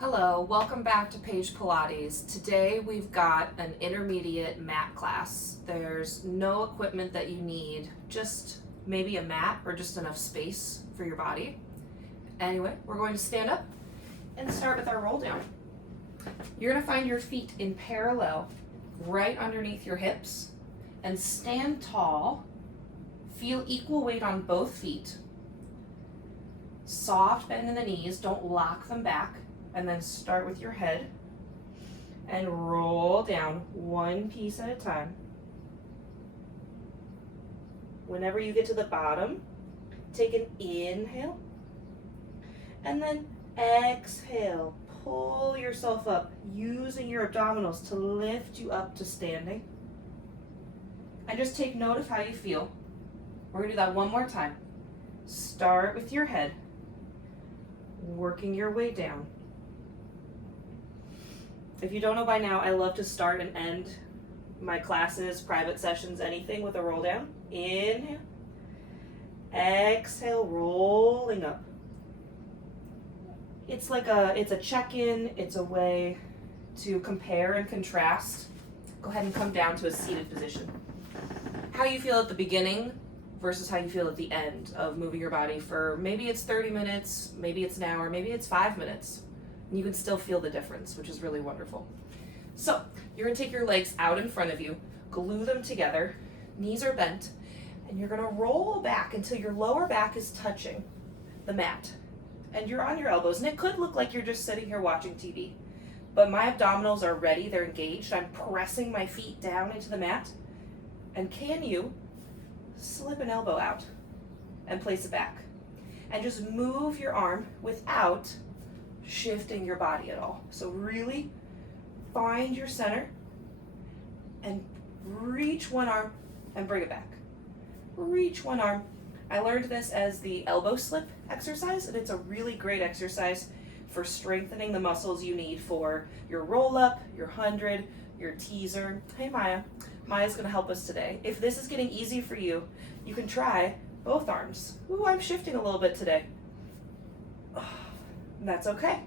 Hello, welcome back to Page Pilates. Today we've got an intermediate mat class. There's no equipment that you need, just maybe a mat or just enough space for your body. Anyway, we're going to stand up and start with our roll down. You're going to find your feet in parallel right underneath your hips and stand tall. Feel equal weight on both feet. Soft bend in the knees, don't lock them back. And then start with your head and roll down one piece at a time. Whenever you get to the bottom, take an inhale and then exhale. Pull yourself up using your abdominals to lift you up to standing. And just take note of how you feel. We're going to do that one more time. Start with your head, working your way down. If you don't know by now, I love to start and end my classes, private sessions, anything with a roll down. Inhale. Exhale, rolling up. It's a check-in, it's a way to compare and contrast. Go ahead and come down to a seated position. How you feel at the beginning versus how you feel at the end of moving your body for maybe it's 30 minutes, maybe it's an hour, maybe it's 5 minutes. And you can still feel the difference, which is really wonderful. So you're going to take your legs out in front of you, glue them together, knees are bent, and you're going to roll back until your lower back is touching the mat. And you're on your elbows, and it could look like you're just sitting here watching TV. But my abdominals are ready, they're engaged. I'm pressing my feet down into the mat. And can you slip an elbow out and place it back? And just move your arm without shifting your body at all. So really find your center and reach one arm and bring it back. Reach one arm. I learned this as the elbow slip exercise, and it's a really great exercise for strengthening the muscles you need for your roll up, your 100, your teaser. Hey Maya. Maya's going to help us today. If this is getting easy for you, you can try both arms. Ooh, I'm shifting a little bit today. That's okay.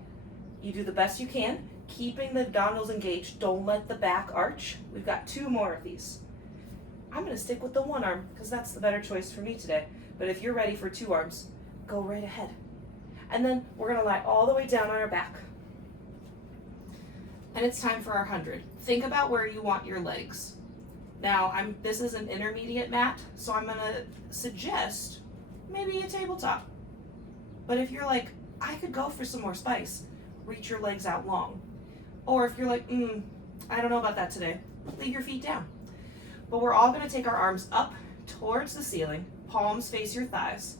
You do the best you can, keeping the abdominals engaged. Don't let the back arch. We've got 2 more of these. I'm going to stick with the one arm because that's the better choice for me today. But if you're ready for 2 arms, go right ahead. And then we're going to lie all the way down on our back. And it's time for our 100. Think about where you want your legs. Now, this is an intermediate mat, so I'm going to suggest maybe a tabletop. But if you're like, I could go for some more spice, reach your legs out long. Or if you're like, I don't know about that today, leave your feet down. But we're all going to take our arms up towards the ceiling, palms face your thighs,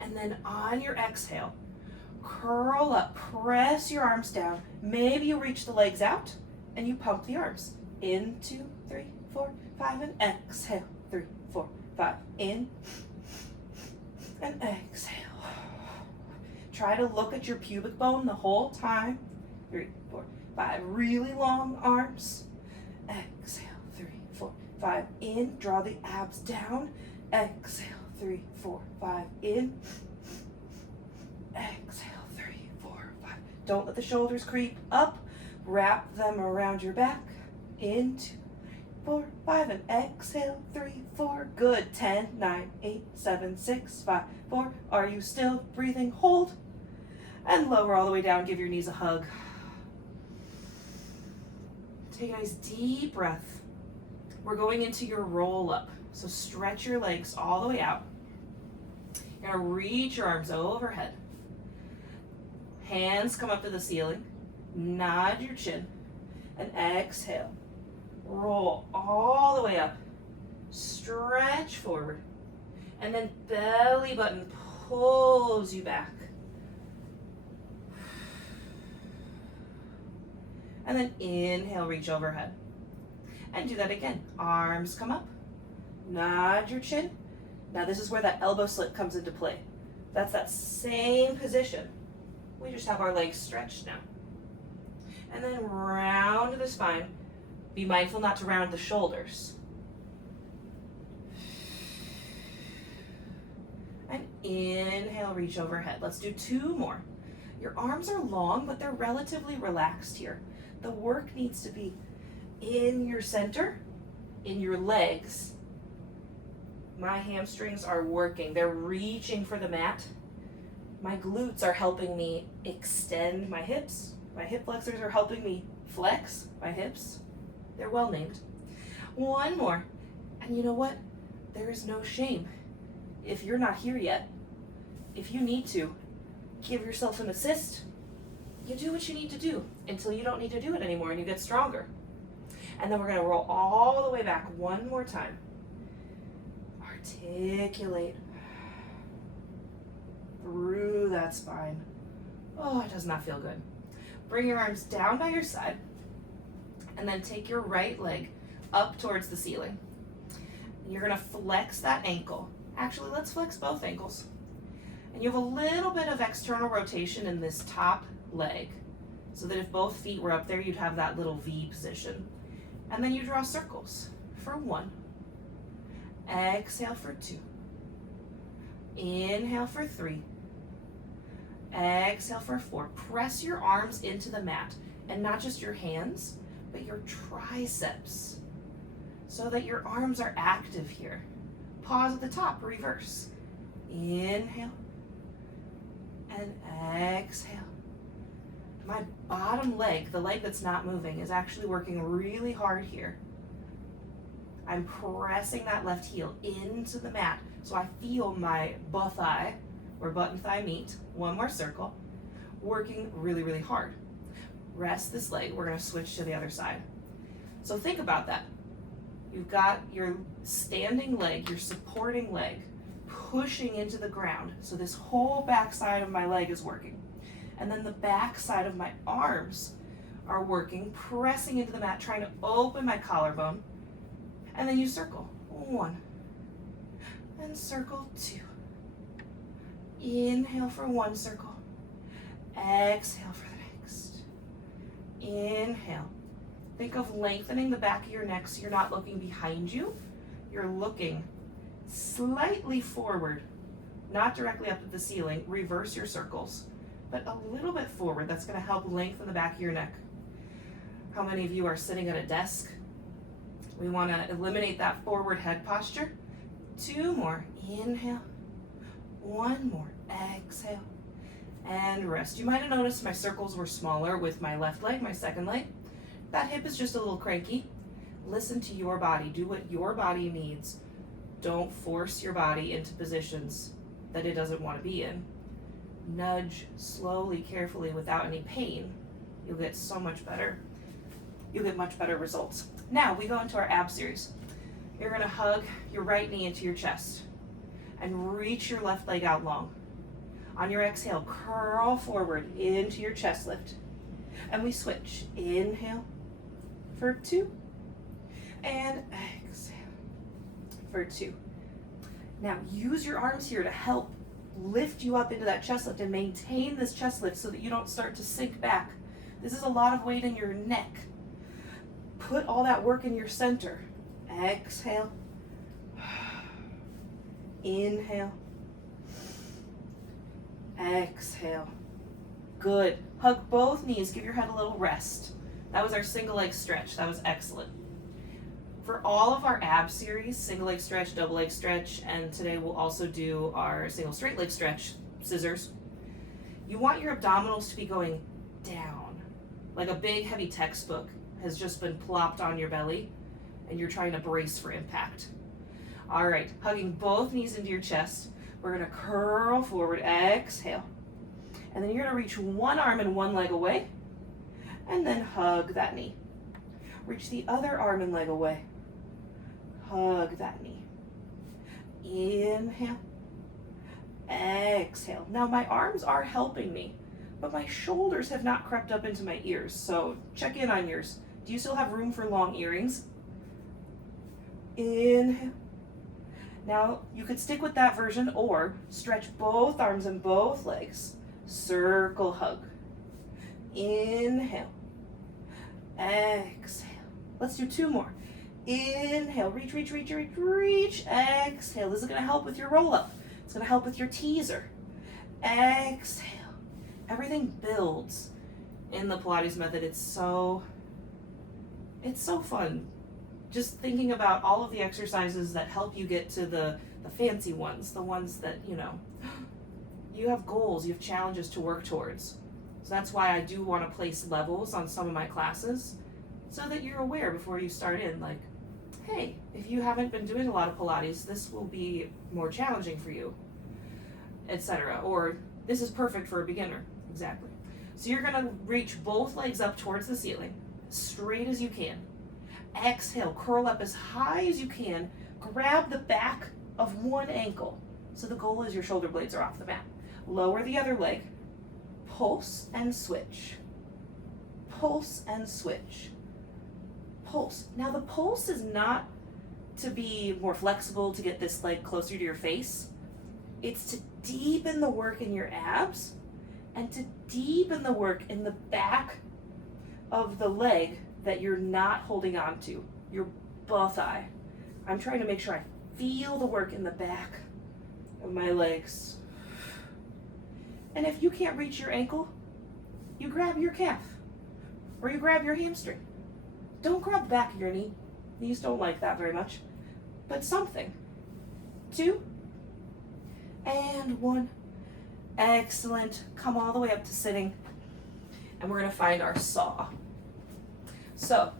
and then on your exhale, curl up, press your arms down. Maybe you reach the legs out and you pump the arms. In, 2, 3, 4, 5, and exhale. 3, 4, 5, in, and exhale. Try to look at your pubic bone the whole time. 3, 4, 5. Really long arms. Exhale. 3, 4, 5. In. Draw the abs down. Exhale. 3, 4, 5. In. Exhale. 3, 4, 5. Don't let the shoulders creep up. Wrap them around your back. In. 2, 4, 5. And exhale. 3, 4. Good. 10, 9, 8, 7, 6, 5, 4. Are you still breathing? Hold. And lower all the way down. Give your knees a hug. Take a nice deep breath. We're going into your roll up. So stretch your legs all the way out. You're going to reach your arms overhead. Hands come up to the ceiling. Nod your chin. And exhale. Roll all the way up. Stretch forward. And then belly button pulls you back. And then inhale, reach overhead. And do that again. Arms come up. Nod your chin. Now this is where that elbow slip comes into play. That's that same position. We just have our legs stretched now. And then round the spine. Be mindful not to round the shoulders. And inhale, reach overhead. Let's do 2 more. Your arms are long, but they're relatively relaxed here. The work needs to be in your center, in your legs. My hamstrings are working. They're reaching for the mat. My glutes are helping me extend my hips. My hip flexors are helping me flex my hips. They're well named. One more. And you know what? There is no shame. If you're not here yet, if you need to, give yourself an assist. You do what you need to do until you don't need to do it anymore and you get stronger. And then we're going to roll all the way back one more time. Articulate through that spine. Oh, it does not feel good. Bring your arms down by your side and then take your right leg up towards the ceiling. You're going to flex that ankle. Actually, let's flex both ankles. And you have a little bit of external rotation in this top leg, so that if both feet were up there, you'd have that little V position. And then you draw circles for 1. Exhale for 2. Inhale for 3. Exhale for 4. Press your arms into the mat, and not just your hands, but your triceps, so that your arms are active here. Pause at the top, reverse. Inhale and exhale. My bottom leg, the leg that's not moving, is actually working really hard here. I'm pressing that left heel into the mat, so I feel my butt thigh, where butt and thigh meet, one more circle, working really, really hard. Rest this leg. We're going to switch to the other side. So think about that. You've got your standing leg, your supporting leg, pushing into the ground. So this whole back side of my leg is working. And then the back side of my arms are working, pressing into the mat, trying to open my collarbone. And then you circle. 1. And circle 2. Inhale for 1 circle. Exhale for the next. Inhale. Think of lengthening the back of your neck so you're not looking behind you. You're looking slightly forward, not directly up at the ceiling. Reverse your circles, but a little bit forward. That's going to help lengthen the back of your neck. How many of you are sitting at a desk? We want to eliminate that forward head posture. 2 more. Inhale. 1 more. Exhale. And rest. You might have noticed my circles were smaller with my left leg, my second leg. That hip is just a little cranky. Listen to your body. Do what your body needs. Don't force your body into positions that it doesn't want to be in. Nudge slowly, carefully, without any pain. You'll get so much better. You'll get much better results. Now we go into our ab series. You're going to hug your right knee into your chest and reach your left leg out long. On your exhale, curl forward into your chest lift. And we switch. Inhale for 2. And exhale for 2. Now use your arms here to help lift you up into that chest lift and maintain this chest lift so that you don't start to sink back. This is a lot of weight in your neck. Put all that work in your center. Exhale. Inhale. Exhale. Good. Hug both knees. Give your head a little rest. That was our single leg stretch. That was excellent. For all of our ab series, single leg stretch, double leg stretch, and today we'll also do our single straight leg stretch, scissors. You want your abdominals to be going down, like a big heavy textbook has just been plopped on your belly and you're trying to brace for impact. All right, hugging both knees into your chest. We're gonna curl forward, exhale. And then you're gonna reach one arm and one leg away, and then hug that knee. Reach the other arm and leg away. Hug that knee. Inhale. Exhale. Now my arms are helping me, but my shoulders have not crept up into my ears, so check in on yours. Do you still have room for long earrings? Inhale. Now you could stick with that version or stretch both arms and both legs. Circle hug. Inhale. Exhale. Let's do 2 more. Inhale, reach, reach, reach, reach, reach. Exhale. This is going to help with your roll up. It's going to help with your teaser. Exhale. Everything builds in the Pilates method. It's so fun. Just thinking about all of the exercises that help you get to the fancy ones, the ones that, you have goals, you have challenges to work towards. So that's why I do want to place levels on some of my classes so that you're aware before you start in, like, hey, if you haven't been doing a lot of Pilates, this will be more challenging for you, etc. Or this is perfect for a beginner. Exactly. So you're gonna reach both legs up towards the ceiling, straight as you can. Exhale, curl up as high as you can. Grab the back of one ankle. So the goal is your shoulder blades are off the mat. Lower the other leg. Pulse and switch. Pulse and switch. Pulse. Now the pulse is not to be more flexible, to get this leg closer to your face. It's to deepen the work in your abs and to deepen the work in the back of the leg that you're not holding on to, your butt thigh. I'm trying to make sure I feel the work in the back of my legs. And if you can't reach your ankle, you grab your calf or you grab your hamstring. Don't grab the back of your knee. Knees don't like that very much. But something. 2 and 1. Excellent. Come all the way up to sitting. And we're going to find our saw. So,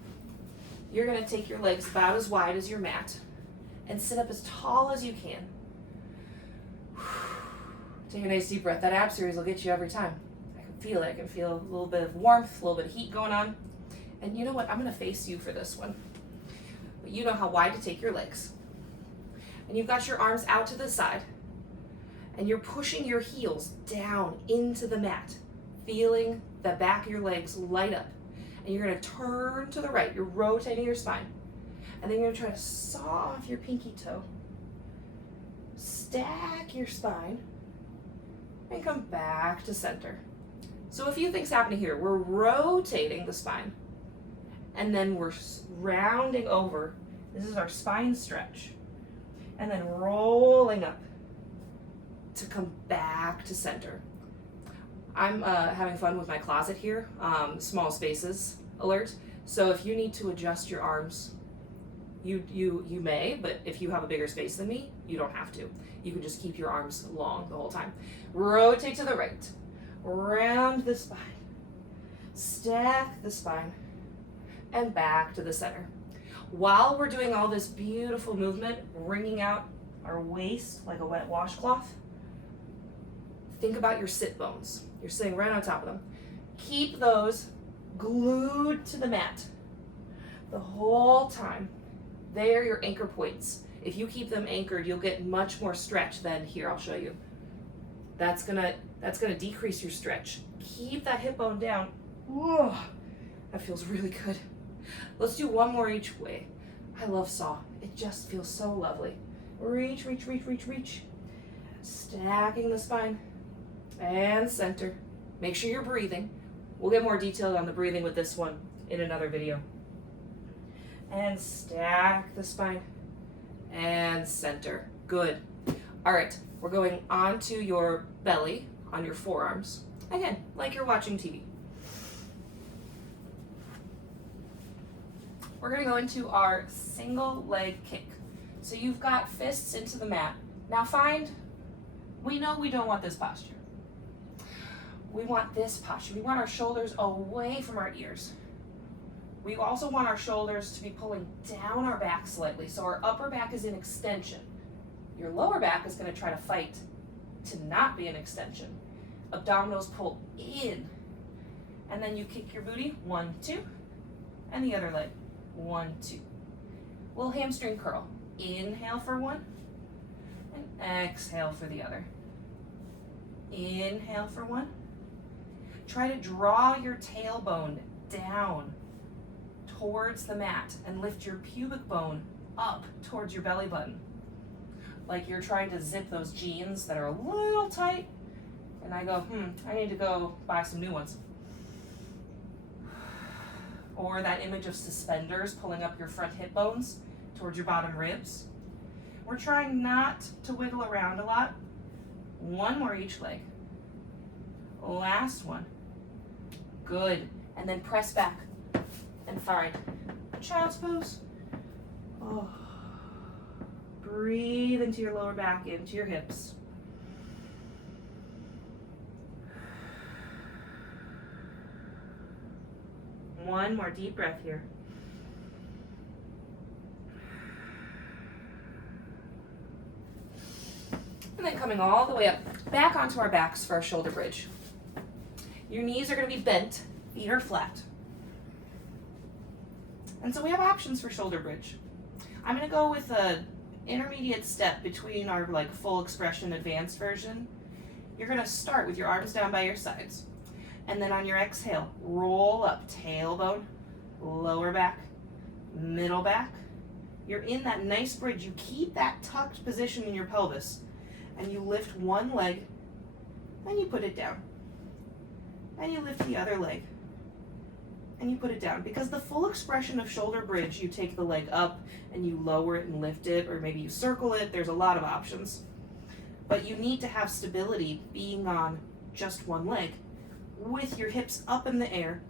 you're going to take your legs about as wide as your mat and sit up as tall as you can. Take a nice deep breath. That ab series will get you every time. I can feel it. I can feel a little bit of warmth, a little bit of heat going on. And you know what? I'm going to face you for this one. But you know how wide to take your legs. And you've got your arms out to the side. And you're pushing your heels down into the mat, feeling the back of your legs light up. And you're going to turn to the right. You're rotating your spine. And then you're going to try to saw off your pinky toe. Stack your spine. And come back to center. So a few things happening here. We're rotating the spine. And then we're rounding over. This is our spine stretch. And then rolling up to come back to center. I'm having fun with my closet here, small spaces alert. So if you need to adjust your arms, you may, but if you have a bigger space than me, you don't have to. You can just keep your arms long the whole time. Rotate to the right, round the spine, stack the spine, and back to the center. While we're doing all this beautiful movement, wringing out our waist like a wet washcloth, think about your sit bones. You're sitting right on top of them. Keep those glued to the mat the whole time. They're your anchor points. If you keep them anchored, you'll get much more stretch than here. I'll show you. That's gonna decrease your stretch. Keep that hip bone down. Whoa, that feels really good. Let's do one more each way. I love saw. It just feels so lovely. Reach, reach, reach, reach, reach. Stacking the spine and center. Make sure you're breathing. We'll get more detailed on the breathing with this one in another video. And stack the spine and center. Good. All right, we're going onto your belly on your forearms. Again, like you're watching TV. We're going to go into our single leg kick. So you've got fists into the mat. Now we know we don't want this posture. We want this posture. We want our shoulders away from our ears. We also want our shoulders to be pulling down our back slightly, so our upper back is in extension. Your lower back is going to try to fight to not be an extension. Abdominals pull in, and then you kick your booty, 1, 2, and the other leg, 1, 2. Little hamstring curl. Inhale for 1, and exhale for the other. Inhale for 1. Try to draw your tailbone down towards the mat and lift your pubic bone up towards your belly button. Like you're trying to zip those jeans that are a little tight. And I go, I need to go buy some new ones. Or that image of suspenders pulling up your front hip bones towards your bottom ribs. We're trying not to wiggle around a lot. One more each leg. Last one. Good. And then press back and find child's pose. Oh. Breathe into your lower back, into your hips. One more deep breath here. And then coming all the way up, back onto our backs for our shoulder bridge. Your knees are going to be bent, feet are flat. And so we have options for shoulder bridge. I'm going to go with a intermediate step between our like full expression advanced version. You're going to start with your arms down by your sides. And then on your exhale, roll up, tailbone, lower back, middle back. You're in that nice bridge. You keep that tucked position in your pelvis. And you lift one leg, and you put it down. And you lift the other leg, and you put it down. Because the full expression of shoulder bridge, you take the leg up, and you lower it and lift it, or maybe you circle it. There's a lot of options. But you need to have stability being on just one leg, with your hips up in the air,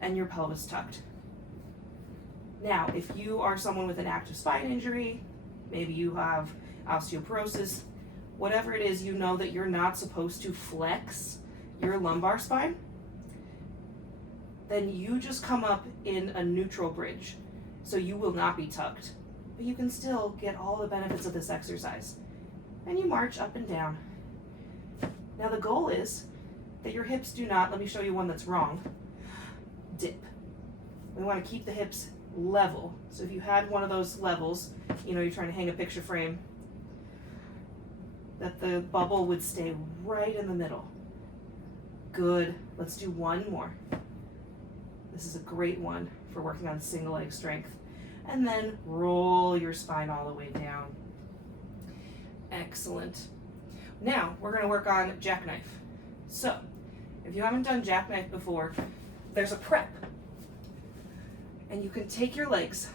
and your pelvis tucked. Now, if you are someone with an active spine injury, maybe you have osteoporosis, whatever it is, you know that you're not supposed to flex your lumbar spine, then you just come up in a neutral bridge. So you will not be tucked, but you can still get all the benefits of this exercise. And you march up and down. Now the goal is that your hips do not, let me show you one that's wrong, dip. We want to keep the hips level. So if you had one of those levels, you're trying to hang a picture frame, that the bubble would stay right in the middle. Good. Let's do one more. This is a great one for working on single leg strength. And then roll your spine all the way down. Excellent. Now we're going to work on jackknife. So if you haven't done jackknife before, there's a prep. And you can take your legs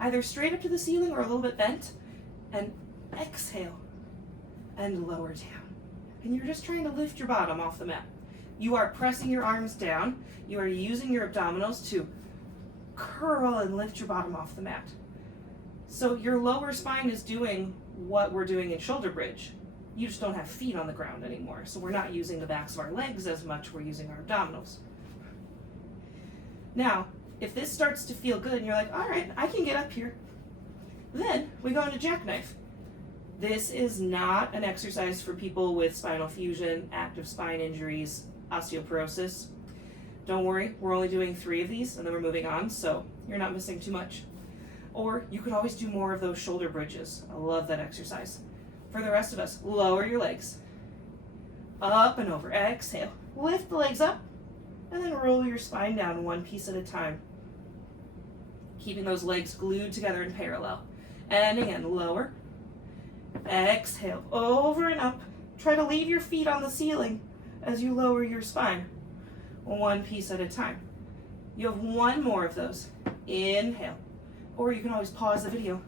either straight up to the ceiling or a little bit bent and exhale and lower down. And you're just trying to lift your bottom off the mat. You are pressing your arms down. You are using your abdominals to curl and lift your bottom off the mat. So your lower spine is doing what we're doing in shoulder bridge. You just don't have feet on the ground anymore. So we're not using the backs of our legs as much, we're using our abdominals. Now, if this starts to feel good and you're like, all right, I can get up here, then we go into jackknife. This is not an exercise for people with spinal fusion, active spine injuries, osteoporosis. Don't worry, we're only doing 3 of these and then we're moving on, so you're not missing too much. Or you could always do more of those shoulder bridges. I love that exercise. For the rest of us, lower your legs. Up and over, exhale. Lift the legs up and then roll your spine down one piece at a time. Keeping those legs glued together in parallel. And again, lower. Exhale, over and up. Try to leave your feet on the ceiling as you lower your spine, one piece at a time. You have one more of those. Inhale, or you can always pause the video,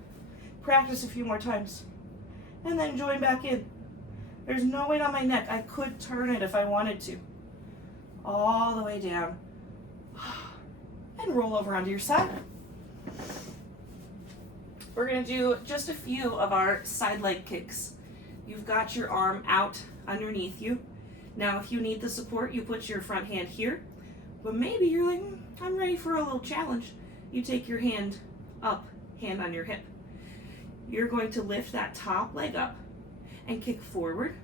practice a few more times, and then join back in. There's no weight on my neck. I could turn it if I wanted to. All the way down, and roll over onto your side. We're going to do just a few of our side leg kicks. You've got your arm out underneath you. Now, if you need the support, you put your front hand here. But maybe you're like, I'm ready for a little challenge. You take your hand up, hand on your hip. You're going to lift that top leg up and kick forward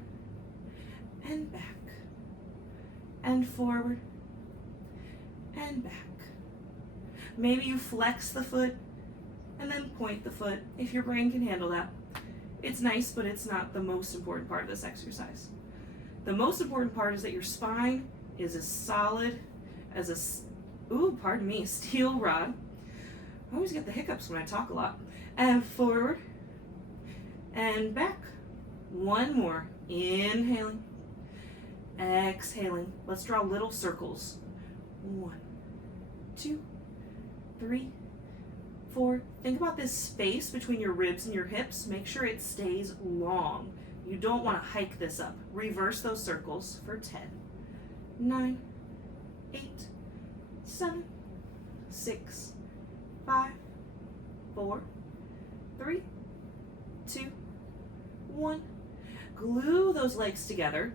and back and forward and back. Maybe you flex the foot and then point the foot, if your brain can handle that. It's nice, but it's not the most important part of this exercise. The most important part is that your spine is as solid as a steel rod. I always get the hiccups when I talk a lot. And forward and back. One more. Inhaling. Exhaling. Let's draw little circles. 1, 2, 3, 4. Think about this space between your ribs and your hips. Make sure it stays long. You don't want to hike this up. Reverse those circles for 10, 9, 8, 7, 6, 5, 4, 3, 2, 1. Glue those legs together,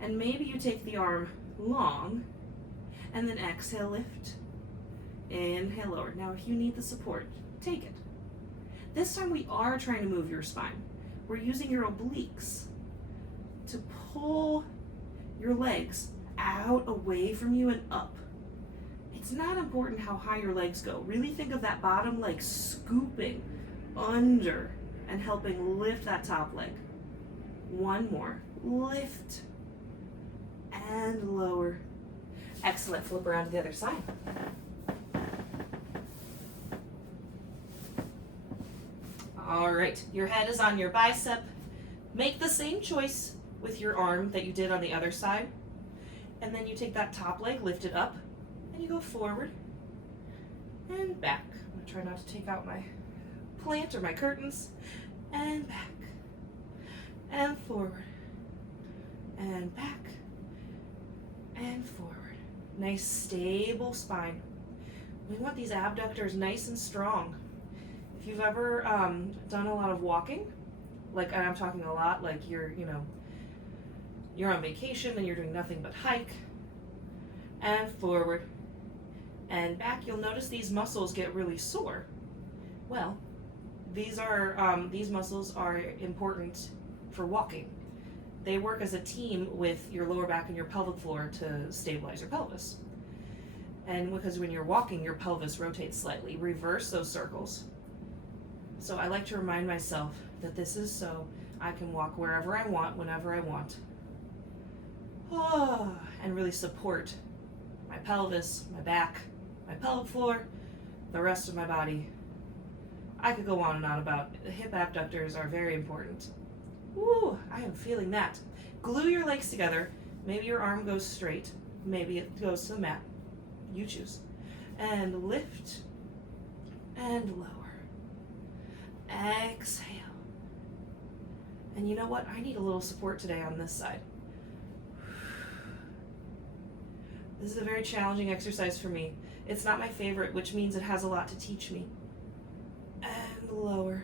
and maybe you take the arm long, and then exhale, lift. Inhale, lower. Now if you need the support, take it. This time we are trying to move your spine. We're using your obliques to pull your legs out, away from you, and up. It's not important how high your legs go. Really think of that bottom leg scooping under and helping lift that top leg. One more. Lift and lower. Excellent. Flip around to the other side. All right, your head is on your bicep. Make the same choice with your arm that you did on the other side. And then you take that top leg, lift it up, and you go forward and back. I'm gonna try not to take out my plant or my curtains. And back and forward and back and forward. Nice stable spine. We want these abductors nice and strong. If you've ever done a lot of walking, like, and I'm talking a lot, like you're on vacation and you're doing nothing but hike, and forward and back, you'll notice these muscles get really sore. Well, these muscles are important for walking. They work as a team with your lower back and your pelvic floor to stabilize your pelvis. And because when you're walking, your pelvis rotates slightly. Reverse those circles. So I like to remind myself that this is so I can walk wherever I want, whenever I want. And really support my pelvis, my back, my pelvic floor, the rest of my body. I could go on and on about hip abductors are very important. Woo, I am feeling that. Glue your legs together. Maybe your arm goes straight. Maybe it goes to the mat. You choose. And lift and lower. Exhale. And you know what? I need a little support today on this side. This is a very challenging exercise for me. It's not my favorite, which means it has a lot to teach me. And lower.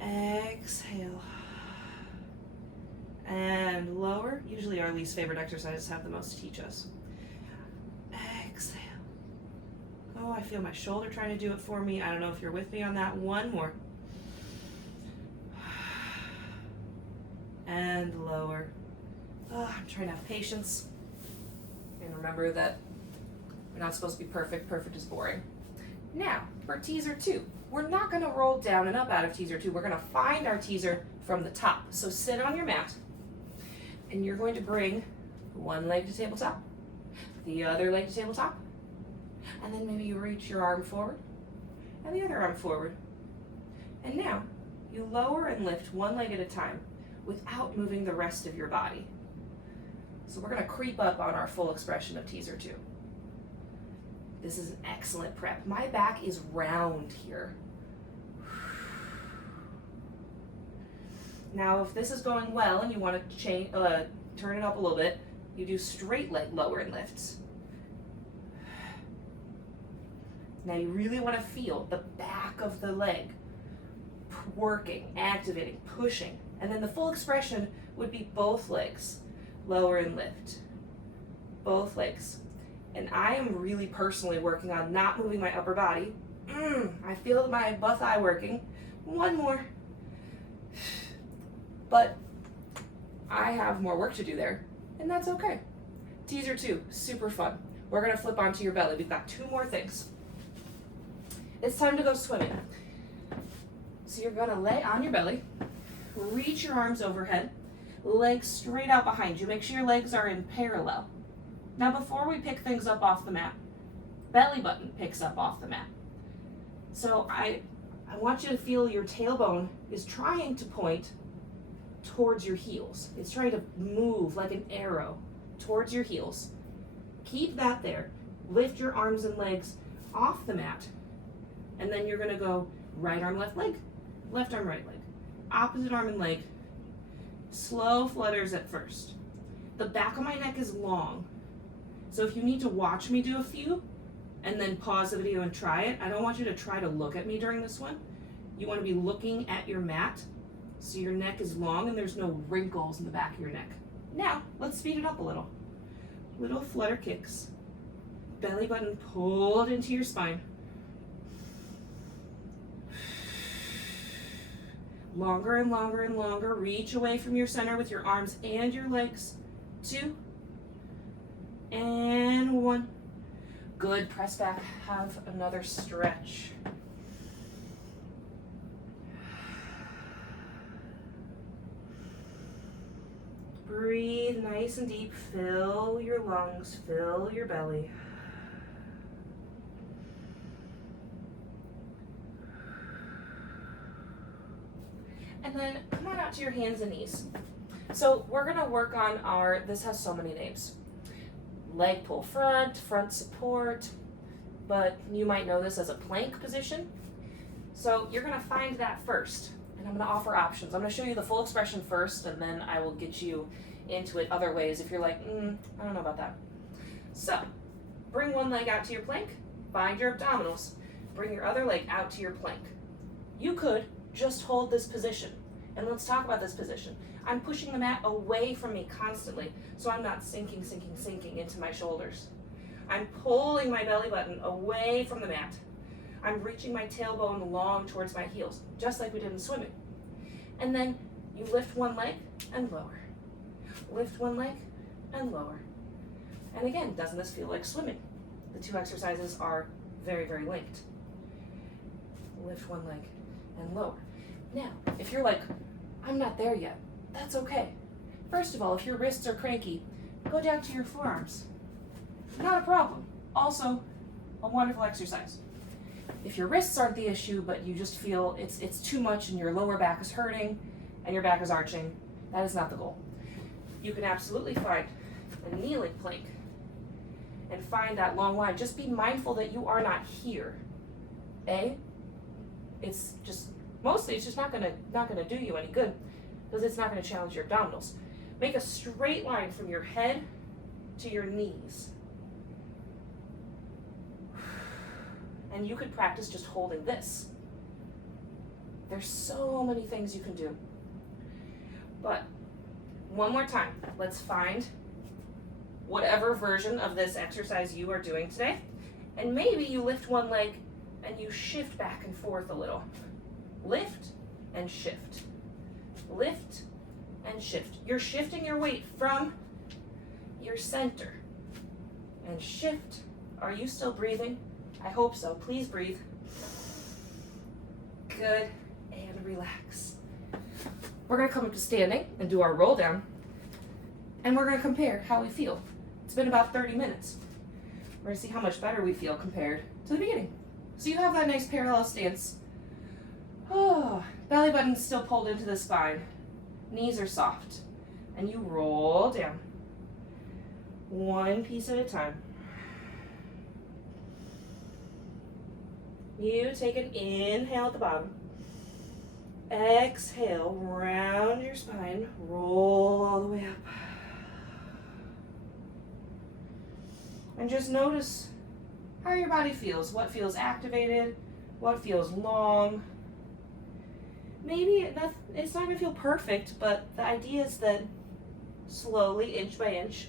Exhale. And lower. Usually our least favorite exercises have the most to teach us. Exhale. Oh, I feel my shoulder trying to do it for me. I don't know if you're with me on that. One more. And lower. Oh, I'm trying to have patience. And remember that we're not supposed to be perfect. Perfect is boring. Now, for teaser 2. We're not going to roll down and up out of teaser 2. We're going to find our teaser from the top. So sit on your mat, and you're going to bring one leg to tabletop, the other leg to tabletop, and then maybe you reach your arm forward, and the other arm forward. And now, you lower and lift one leg at a time without moving the rest of your body. So we're going to creep up on our full expression of teaser 2. This is an excellent prep. My back is round here. Now, if this is going well and you want to turn it up a little bit, you do straight leg lower and lifts. Now you really want to feel the back of the leg working, activating, pushing. And then the full expression would be both legs, lower and lift. Both legs. And I am really personally working on not moving my upper body. I feel my butt thigh working. One more. But I have more work to do there, and that's okay. Teaser 2, super fun. We're gonna flip onto your belly. We've got 2 more things. It's time to go swimming. So you're gonna lay on your belly, reach your arms overhead, legs straight out behind you. Make sure your legs are in parallel. Now before we pick things up off the mat, belly button picks up off the mat. So I want you to feel your tailbone is trying to point towards your heels. It's trying to move like an arrow towards your heels. Keep that there. Lift your arms and legs off the mat. And then you're gonna go right arm, left leg, left arm, right leg, opposite arm and leg. Slow flutters at first. the back of my neck is long. So if you need to watch me do a few and then pause the video and try it, I don't want you to try to look at me during this one. You want to be looking at your mat so your neck is long and there's no wrinkles in the back of your neck. Now, let's speed it up a little. Little flutter kicks. Belly button pulled into your spine. Longer and longer and longer. Reach away from your center with your arms and your legs. 2 and 1. Good. Press back. Have another stretch. Breathe nice and deep. Fill your lungs. Fill your belly. And then come on out to your hands and knees. So we're gonna work on our, this has so many names. Leg pull front, front support, but you might know this as a plank position. So you're gonna find that first, and I'm gonna offer options. I'm gonna show you the full expression first, and then I will get you into it other ways if you're like, I don't know about that. So bring one leg out to your plank, find your abdominals, bring your other leg out to your plank. You could just hold this position. And let's talk about this position. I'm pushing the mat away from me constantly, so I'm not sinking into my shoulders. I'm pulling my belly button away from the mat. I'm reaching my tailbone long towards my heels, just like we did in swimming. And then you lift one leg and lower. Lift one leg and lower. And again, doesn't this feel like swimming? The two exercises are very, very linked. Lift one leg and lower. Now, if you're like, I'm not there yet, that's okay. First of all, if your wrists are cranky, go down to your forearms. Not a problem. Also, a wonderful exercise. If your wrists aren't the issue, but you just feel it's too much and your lower back is hurting and your back is arching, that is not the goal. You can absolutely find a kneeling plank and find that long line. Just be mindful that you are not here. It's just not gonna do you any good because it's not gonna challenge your abdominals. Make a straight line from your head to your knees. And you could practice just holding this. There's so many things you can do. But one more time, let's find whatever version of this exercise you are doing today. And maybe you lift one leg and you shift back and forth a little. Lift and shift. Lift and shift. You're shifting your weight from your center. And shift. Are you still breathing? I hope so. Please breathe. Good. And relax. We're going to come up to standing and do our roll down. And we're going to compare how we feel. It's been about 30 minutes. We're going to see how much better we feel compared to the beginning. So you have that nice parallel stance. Oh, belly button's still pulled into the spine. Knees are soft. And you roll down. One piece at a time. You take an inhale at the bottom. Exhale, round your spine. Roll all the way up. And just notice how your body feels. What feels activated? What feels long? Maybe it's not going to feel perfect, but the idea is that slowly, inch by inch,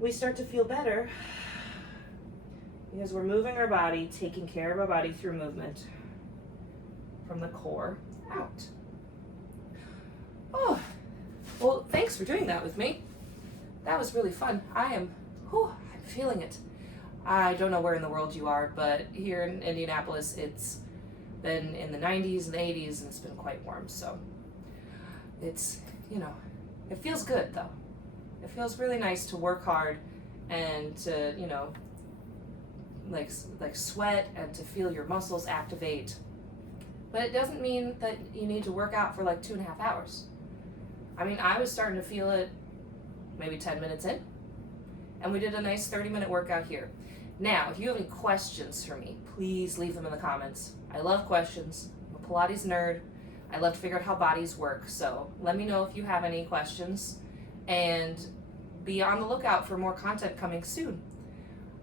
we start to feel better because we're moving our body, taking care of our body through movement from the core out. Oh, well, thanks for doing that with me. That was really fun. I'm feeling it. I don't know where in the world you are, but here in Indianapolis, it's been in the 90s and the 80s, and it's been quite warm, so it's, it feels good, though. It feels really nice to work hard and to, like sweat and to feel your muscles activate. But it doesn't mean that you need to work out for like 2.5 hours. I mean, I was starting to feel it maybe 10 minutes in, and we did a nice 30-minute workout here. Now, if you have any questions for me, please leave them in the comments. I love questions. I'm a Pilates nerd. I love to figure out how bodies work, so let me know if you have any questions, and be on the lookout for more content coming soon.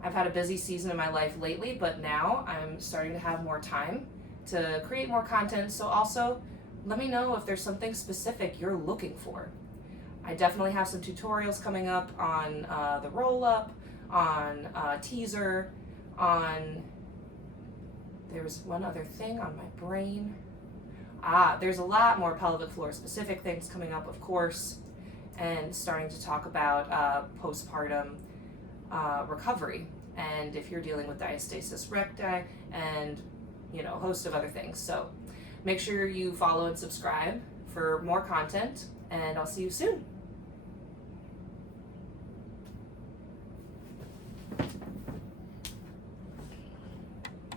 I've had a busy season in my life lately, but now I'm starting to have more time to create more content, so also let me know if there's something specific you're looking for. I definitely have some tutorials coming up on the roll-up, on teaser, on, there was one other thing on my brain. There's a lot more pelvic floor specific things coming up, of course, and starting to talk about postpartum recovery, and if you're dealing with diastasis recti, and a host of other things. So make sure you follow and subscribe for more content, and I'll see you soon.